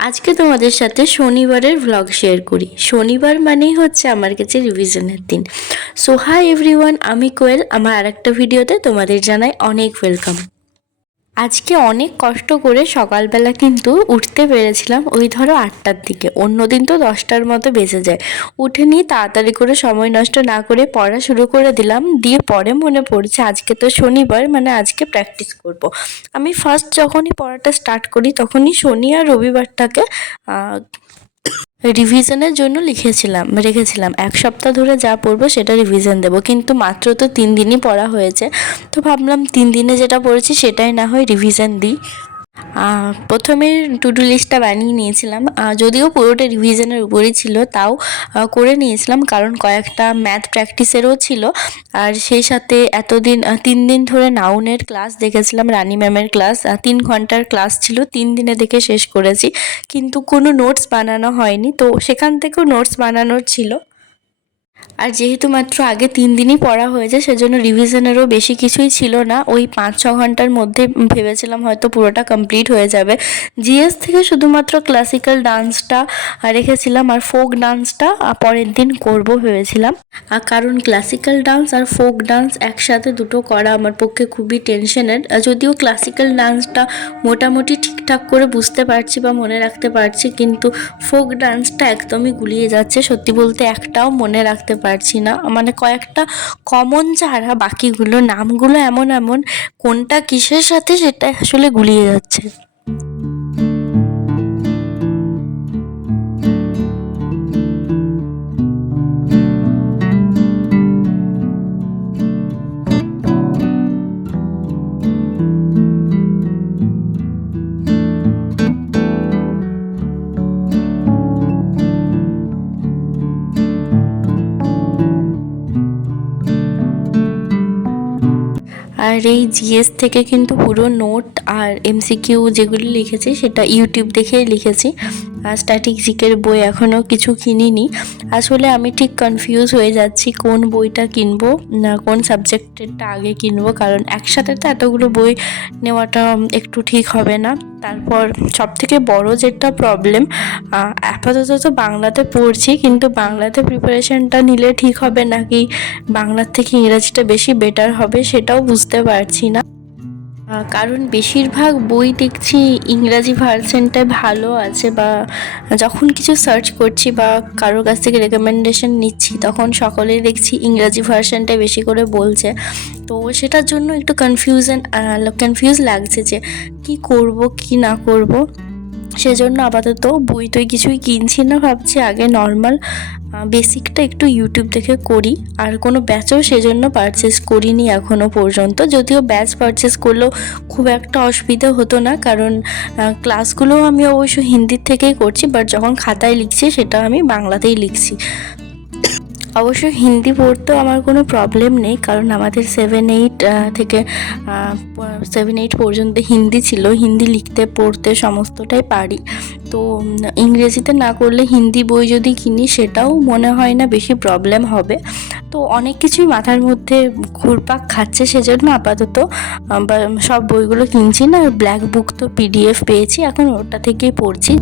আজকে তোমাদের সাথে শনিবারের ভ্লগ শেয়ার করি। শনিবার মানেই হচ্ছে আমার কাছে রিভিশনের দিন। সো হাই এভরিওয়ান, আমি কোয়েল। আমার আরেকটা ভিডিওতে তোমাদের জানাই অনেক ওয়েলকাম। আজকে অনেক কষ্ট করে সকালবেলা কিন্তু উঠতে পেরেছিলাম ওই ধরো 8টার দিকে। অন্যদিন তো 10টার মতো বেজে যায়। উঠে নিয়ে তাড়াতাড়ি করে সময় নষ্ট না করে পড়া শুরু করে দিলাম। দিয়ে পরে মনে পড়ছে আজকে তো শনিবার, মানে আজকে প্র্যাকটিস করব। আমি ফার্স্ট যখনই পড়াটা স্টার্ট করি তখনই শনি আর রবিবারটাকে রিভিশনের জন্য রেখেছিলাম 1 সপ্তাহ ধরে যা পড়বো সেটা রিভিশন দেবো, কিন্তু মাত্র তো 3 দিনই পড়া হয়েছে। তো ভাবলাম 3 দিনে যেটা পড়েছি সেটাই না হয় রিভিশন দিই। প্রথমে টু ডু লিস্টটা বানিয়ে নিয়েছিলাম, যদিও পুরোটা রিভিশনের উপরই ছিল, তাও করে নিয়েছিলাম কারণ কয়েকটা ম্যাথ প্র্যাকটিসেরও ছিল। আর সেই সাথে এতদিন 3 দিন ধরে নাউনের ক্লাস দেখেছিলাম, রানী ম্যামের ক্লাস। 3 ঘন্টার ক্লাস ছিল, 3 দিনে দেখে শেষ করেছি, কিন্তু কোনো নোটস বানানো হয়নি। তো সেখান থেকেও নোটস বানানোর ছিল। আর যেহেতু মাত্র আগে 3 দিনই পড়া হয়েছে সেজন্য রিভিশনেরও বেশি কিছুই ছিল না। ওই 5-6 ঘন্টার মধ্যে ভেবেছিলাম হয়তো পুরোটা কমপ্লিট হয়ে যাবে। জিএস থেকে শুধুমাত্র ক্লাসিক্যাল ডান্সটা রেখেছিলাম, আর ফোক ডান্সটা পরের দিন করব ভেবেছিলাম। কারণ ক্লাসিক্যাল ডান্স আর ফোক ডান্স একসাথে দুটো করা আমার পক্ষে খুবই টেনশনের। যদিও ক্লাসিক্যাল ডান্সটা মোটামুটি ঠিকঠাক করে বুঝতে পারছি বা মনে রাখতে পারছি, কিন্তু ফোক ডান্সটা একদমই গুলিয়ে যাচ্ছে। সত্যি বলতে একটাও মনে রাখতে পারছি না, মানে কয়েকটা কমন ছাড়া বাকিগুলো নামগুলো এমন এমন কোনটা কিসের সাথে সেটা আসলে গুলিয়ে যাচ্ছে। আর এই জিএস থেকে কিন্তু পুরো নোট আর এমসিকিউ যেগুলি লিখেছি সেটা ইউটিউব দেখেই লিখেছি। আর স্ট্যাটিক জিকের বই এখনও কিছু কিনিনি। আসলে আমি ঠিক কনফিউজ হয়ে যাচ্ছি কোন বইটা কিনবো, না কোন সাবজেক্টেরটা আগে কিনবো, কারণ একসাথে তো এতগুলো বই নেওয়াটা একটু ঠিক হবে না। তারপর সবথেকে বড় যেটা প্রবলেম, আপাতত তো বাংলাতে পড়ছি, কিন্তু বাংলাতে প্রিপারেশনটা নিলে ঠিক হবে নাকি বাংলার থেকে ইংরাজিটা বেশি বেটার হবে সেটাও বুঝতে পারছি না। কারণ বেশিরভাগ বই দেখছি ইংরাজি ভার্সনটায় ভালো আছে, বা যখন কিছু সার্চ করছি বা কারোর কাছ থেকে রেকমেন্ডেশন নিচ্ছি তখন সকলেই দেখছি ইংরাজি ভার্সনটাই বেশি করে বলছে। তো সেটার জন্য একটু কনফিউজ লাগছে যে কি করব কি না করব। সেজন্য আপাতত বই টই কিছুই কিনছি না, ভাবছি আগে নর্মাল বেসিকটা একটু ইউটিউব দেখে করি। আর কোনো ব্যাচও সেজন্য পারচেস করিনি এখনও পর্যন্ত, যদিও ব্যাচ পারচেস করলেও খুব একটা অসুবিধা হতো না, কারণ ক্লাসগুলোও আমি অবশ্য হিন্দির থেকেই করছি, বাট যখন খাতায় লিখছি সেটা আমি বাংলাতেই লিখছি। অবশ্য হিন্দি পড়তেও আমার কোনো প্রবলেম নেই, কারণ আমাদের 7-8 থেকে 7-8 পর্যন্ত হিন্দি ছিল। হিন্দি লিখতে পড়তে সমস্তটাই পারি। তো ইংরেজিতে না করলে হিন্দি বই যদি কিনি সেটাও মনে হয় না বেশি প্রবলেম হবে। তো অনেক কিছুই মাথার মধ্যে ঘুরপাক খাচ্ছে, সেজন্য আপাতত সব বইগুলো কিনছি না। ব্ল্যাক বুক তো পিডিএফ পেয়েছি, এখন ওটা থেকেই পড়ছি।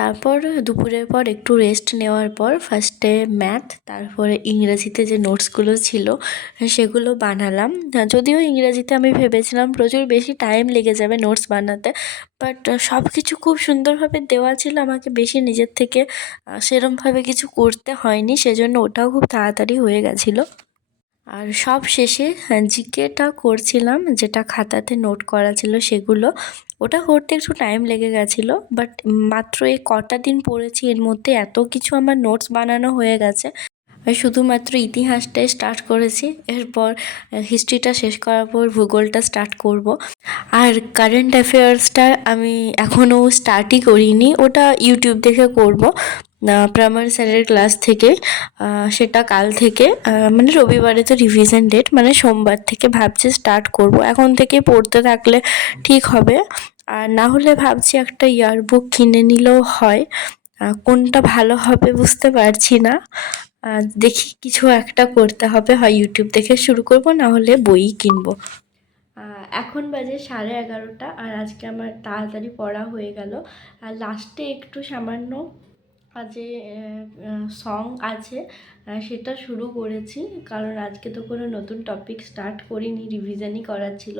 তারপর দুপুরের পর একটু রেস্ট নেওয়ার পর ফার্স্টে ম্যাথ, তারপরে ইংরেজিতে যে নোটসগুলো ছিল সেগুলো বানালাম। যদিও ইংরেজিতে আমি ভেবেছিলাম প্রচুর বেশি টাইম লেগে যাবে নোটস বানাতে, বাট সব কিছু খুব সুন্দরভাবে দেওয়া ছিল, আমাকে বেশি নিজের থেকে সেরমভাবে কিছু করতে হয়নি, সেজন্য ওটাও খুব তাড়াতাড়ি হয়ে গেছিলো। আর সব শেষে জিকেটা করছিলাম, যেটা খাতাতে নোট করা ছিল সেগুলো। ওটা করতে একটু টাইম লেগে গেছিলো, বাট মাত্র এই কটা দিন পড়েছি এর মধ্যে এত কিছু আমার নোটস বানানো হয়ে গেছে। শুধুমাত্র ইতিহাসটাই স্টার্ট করেছি, এরপর হিস্ট্রিটা শেষ করার পর ভূগোলটা স্টার্ট করব। আর কারেন্ট অ্যাফেয়ার্সটা আমি এখনও স্টার্টই করিনি, ওটা ইউটিউব দেখে করব প্রাইমারি স্যারের ক্লাস থেকে। সেটা কাল থেকে, মানে রবিবারে তো রিভিশন ডেট, মানে সোমবার থেকে ভাবছি স্টার্ট করব। এখন থেকে পড়তে থাকলে ঠিক হবে, আর না হলে ভাবছি একটা ইয়ারবুক কিনে নিলেও হয়। কোনটা ভালো হবে বুঝতে পারছি না, দেখি কিছু একটা করতে হবে, হয় ইউটিউব দেখে শুরু করব, না হলে বই কিনবো। এখন বাজে 11:30, আর আজকে আমার তাড়াতাড়ি পড়া হয়ে গেল। আর লাস্টে একটু সামান্য যে সং আছে সেটা শুরু করেছি, কারণ আজকে তো কোনো নতুন টপিক স্টার্ট করিনি, রিভিশনই করার ছিল।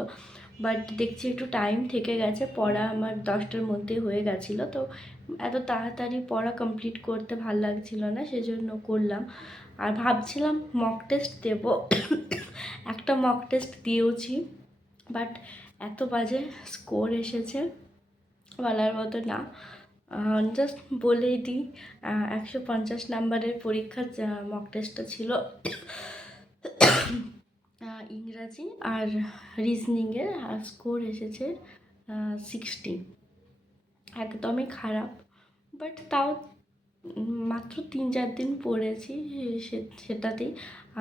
বাট দেখছি একটু টাইম থেকে গেছে, পড়া আমার 10টার মধ্যে হয়ে গেছিলো, তো এত তাড়াতাড়ি পড়া কমপ্লিট করতে ভাল লাগছিল না, সেজন্য করলাম। আর ভাবছিলাম মক টেস্ট দেবো, একটা মক টেস্ট দিয়েওছি, বাট এত বাজে স্কোর এসেছে বলার মতো না। জাস্ট বলেই দিই, 150 নাম্বারের পরীক্ষা মক টেস্টটা ছিল, ইংরাজি আর রিজনিংয়ের, আর স্কোর এসেছে 60। একদমই খারাপ, বাট তাও মাত্র 3-4 দিন পড়েছি সেটাতেই।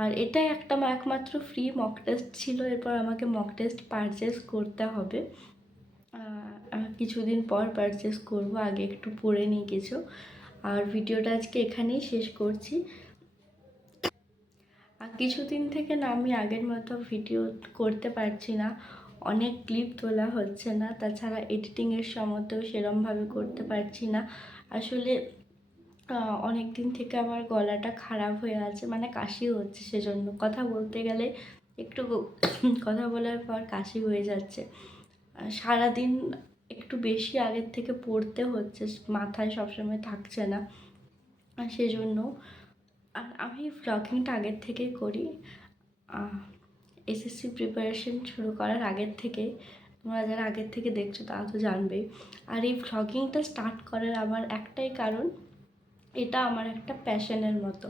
আর এটাই একমাত্র ফ্রি মক টেস্ট ছিল, এরপর আমাকে মক টেস্ট পারচেস করতে হবে, কিছুদিন পর পারচেস করব, আগে একটু পড়ে নিই কিছু। আর ভিডিওটা আজকে এখানেই শেষ করছি। আর কিছুদিন থেকে না আমি আগের মতো ভিডিও করতে পারছি না, অনেক ক্লিপ তোলা হচ্ছে না, তাছাড়া এডিটিংয়ের সময়তেও সেরমভাবে করতে পারছি না। আসলে অনেক দিন থেকে আমার গলাটা খারাপ হয়ে আছে, মানে কাশি হচ্ছে, সেজন্য কথা বলতে গেলে একটু কথা বলার পর কাশি হয়ে যাচ্ছে। সারাদিন একটু বেশি আগের থেকে পড়তে হচ্ছে, মাথায় সবসময় থাকছে না, সেজন্য। আর আমি ভ্লগিংটা আগের থেকেই করি, এসএসসি প্রিপারেশন শুরু করার আগের থেকে। তোমরা যারা আগের থেকে দেখছো তারা তো জানবেই। আর এই ভ্লগিংটা স্টার্ট করার আমার একটাই কারণ, এটা আমার একটা প্যাশনের মতো,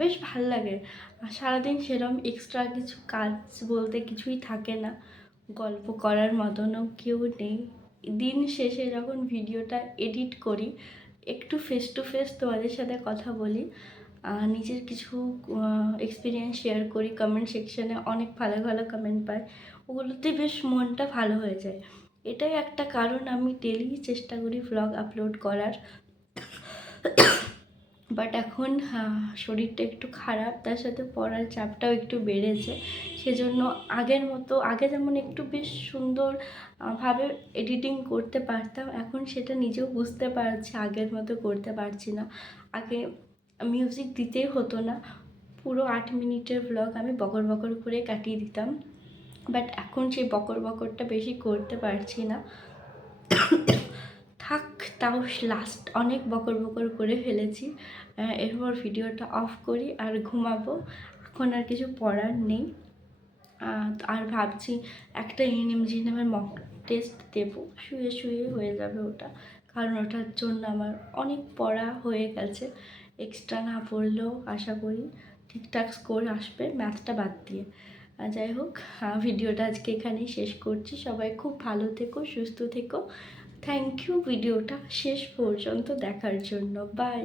বেশ ভাল লাগে। আর সারাদিন সেরম এক্সট্রা কিছু কাজ বলতে কিছুই থাকে না, গল্প করার মতনও কেউ নেই। দিন শেষে যখন ভিডিওটা এডিট করি, একটু ফেস টু ফেস তোমাদের সাথে কথা বলি, নিজের কিছু এক্সপিরিয়েন্স শেয়ার করি, কমেন্ট সেকশানে অনেক ভালো ভালো কমেন্ট পাই, ওগুলোতে বেশ মনটা ভালো হয়ে যায়। এটাই একটা কারণ আমি ডেলি চেষ্টা করি ভ্লগ আপলোড করার। বাট এখন শরীরটা একটু খারাপ, তার সাথে পড়ার চাপটাও একটু বেড়েছে, সেজন্য আগের মতো, আগে যেমন একটু বেশ সুন্দর ভাবে এডিটিং করতে পারতাম, এখন সেটা নিজেও বুঝতে পারছি আগের মতো করতে পারছি না। আগে মিউজিক দিতেই হতো না, পুরো 8 মিনিটের ভ্লগ আমি বকর বকর করে কাটিয়ে দিতাম, বাট এখন সেই বকর বকরটা বেশি করতে পারছি না। থাক, তাও লাস্ট অনেক বকর বকর করে ফেলেছি, এরপর ভিডিওটা অফ করি আর ঘুমাবো, এখন আর কিছু পড়ার নেই। আর ভাবছি একটা এনএমজিএমের মক টেস্ট দেবো, শুয়ে শুয়ে হয়ে যাবে ওটা, কারণ ওটার জন্য আমার অনেক পড়া হয়ে গেছে, এক্সট্রা না পড়লেও আশা করি ঠিকঠাক স্কোর আসবে, ম্যাথটা বাদ দিয়ে। যাই হোক, ভিডিওটা আজকে এখানেই শেষ করছি। সবাই খুব ভালো থেকো, সুস্থ থেকো। থ্যাংক ইউ ভিডিওটা শেষ পর্যন্ত দেখার জন্য। বাই।